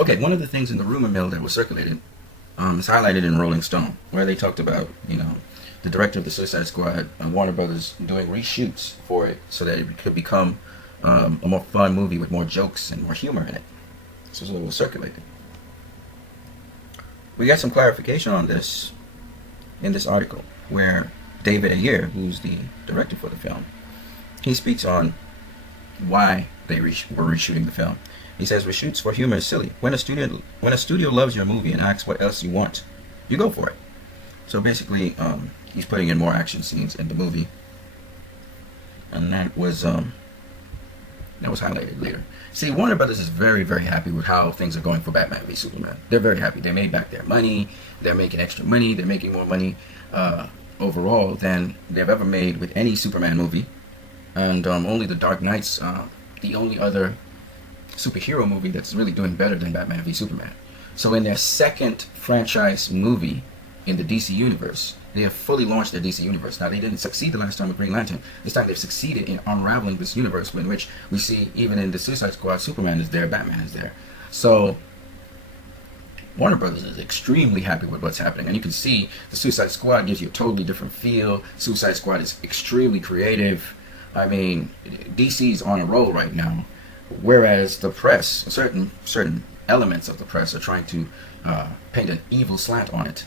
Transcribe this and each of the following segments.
Okay, one of the things in the rumor mill that was circulated is highlighted in Rolling Stone, where they talked about, the director of the Suicide Squad and Warner Brothers doing reshoots for it so that it could become a more fun movie with more jokes and more humor in it. This is what was circulated. We got some clarification on this in this article, where David Ayer, who's the director for the film, he speaks on why they were reshooting the film. He says reshoots for humor is silly. When a studio loves your movie and asks what else you want, you go for it. So basically, he's putting in more action scenes in the movie, and that was highlighted later. See, Warner Brothers is very, very happy with how things are going for Batman v Superman. They're very happy. They made back their money. They're making extra money. They're making more money overall than they've ever made with any Superman movie. And only The Dark Knight's the only other superhero movie that's really doing better than Batman v Superman. So in their second franchise movie in the DC universe, they have fully launched their DC universe. Now, they didn't succeed the last time with Green Lantern. This time they've succeeded in unraveling this universe, in which we see, even in the Suicide Squad, Superman is there, Batman is there. So Warner Brothers is extremely happy with what's happening. And you can see the Suicide Squad gives you a totally different feel. Suicide Squad is extremely creative. I mean, DC's on a roll right now. Whereas the press, certain elements of the press are trying to paint an evil slant on it,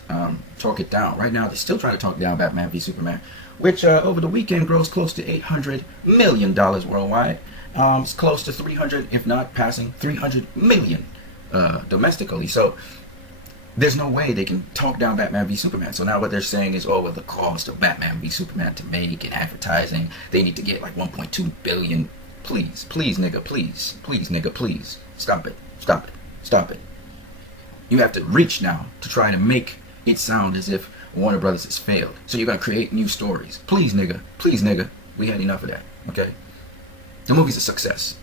talk it down. Right now, they're still trying to talk down Batman v Superman, which over the weekend grossed close to $800 million worldwide. It's close to 300, if not passing 300 million domestically. So there's no way they can talk down Batman v Superman. So now what they're saying is, oh, well, the cost of Batman v Superman to make and advertising, they need to get like 1.2 billion. Please, nigga, please, nigga, please. Stop it. You have to reach now to try to make it sound as if Warner Brothers has failed. So you're going to create new stories. Please, nigga, we had enough of that, okay? The movie's a success.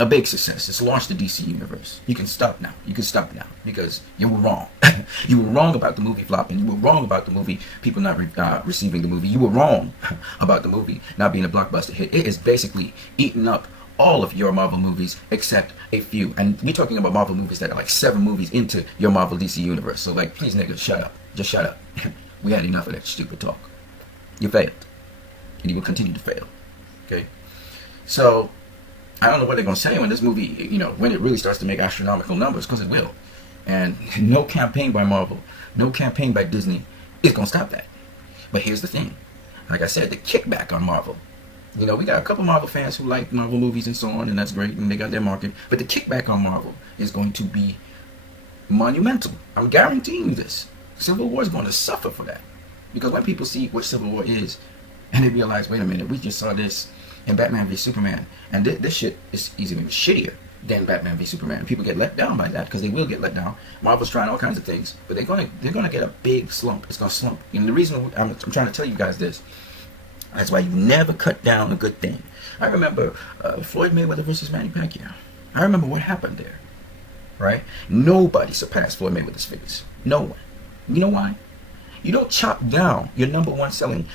A big success. It's launched the DC universe. You can stop now. Because you were wrong. You were wrong about the movie flopping. You were wrong about the movie people not receiving the movie. You were wrong about the movie not being a blockbuster hit. It is basically eating up all of your Marvel movies except a few. And we're talking about Marvel movies that are like 7 movies into your Marvel DC universe. So like, please, nigga, shut up. Just shut up. We had enough of that stupid talk. You failed. And you will continue to fail. Okay? So I don't know what they're going to say when this movie, when it really starts to make astronomical numbers, because it will. And no campaign by Marvel, no campaign by Disney is going to stop that. But here's the thing. Like I said, the kickback on Marvel. We got a couple Marvel fans who like Marvel movies and so on, and that's great, and they got their market. But the kickback on Marvel is going to be monumental. I'm guaranteeing you this. Civil War is going to suffer for that. Because when people see what Civil War is, and they realize, wait a minute, we just saw this in Batman v Superman, and this shit is even shittier than Batman v Superman. People get let down by that, because they will get let down. Marvel's trying all kinds of things, but they're gonna get a big slump. It's gonna slump. And the reason I'm trying to tell you guys this, that's why you never cut down a good thing. I remember Floyd Mayweather versus Manny Pacquiao. I remember what happened there, right? Nobody surpassed Floyd Mayweather's figures. No one. You know why? You don't chop down your number one selling,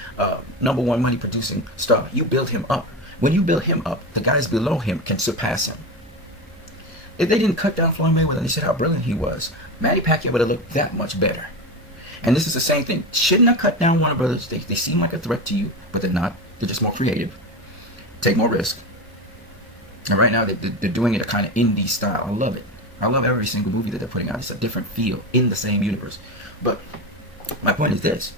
number one money producing star. You build him up. When you build him up, the guys below him can surpass him. If they didn't cut down Floyd Mayweather and they said how brilliant he was, Manny Pacquiao would have looked that much better. And this is the same thing. Shouldn't have cut down Warner Brothers. They seem like a threat to you, but they're not. They're just more creative. Take more risk. And right now, they're doing it a kind of indie style. I love it. I love every single movie that they're putting out. It's a different feel in the same universe. But my point is this.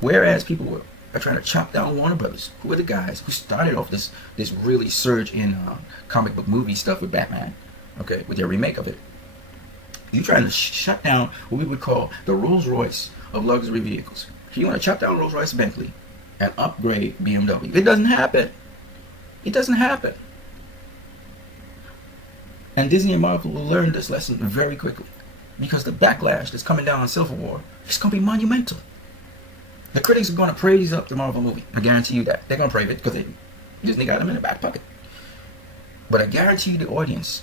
Whereas people are trying to chop down Warner Brothers, who are the guys who started off this really surge in comic book movie stuff with Batman, okay, with their remake of it. You're trying to shut down what we would call the Rolls Royce of luxury vehicles. If you want to chop down Rolls Royce Bentley and upgrade BMW, it doesn't happen. It doesn't happen. And Disney and Marvel will learn this lesson very quickly, because the backlash that's coming down on Civil War is going to be monumental. The critics are going to praise up the Marvel movie. I guarantee you that. They're going to praise it because Disney got them in the back pocket. But I guarantee you the audience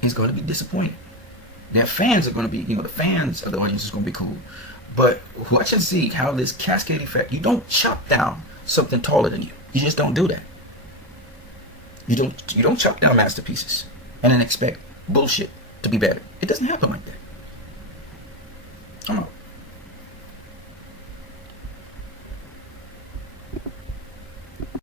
is going to be disappointed. Their fans are going to be, the fans of the audience is going to be cool. But watch and see how this cascade effect, you don't chop down something taller than you. You just don't do that. You don't chop down masterpieces. and then expect bullshit to be better. It doesn't happen like that. I'm out.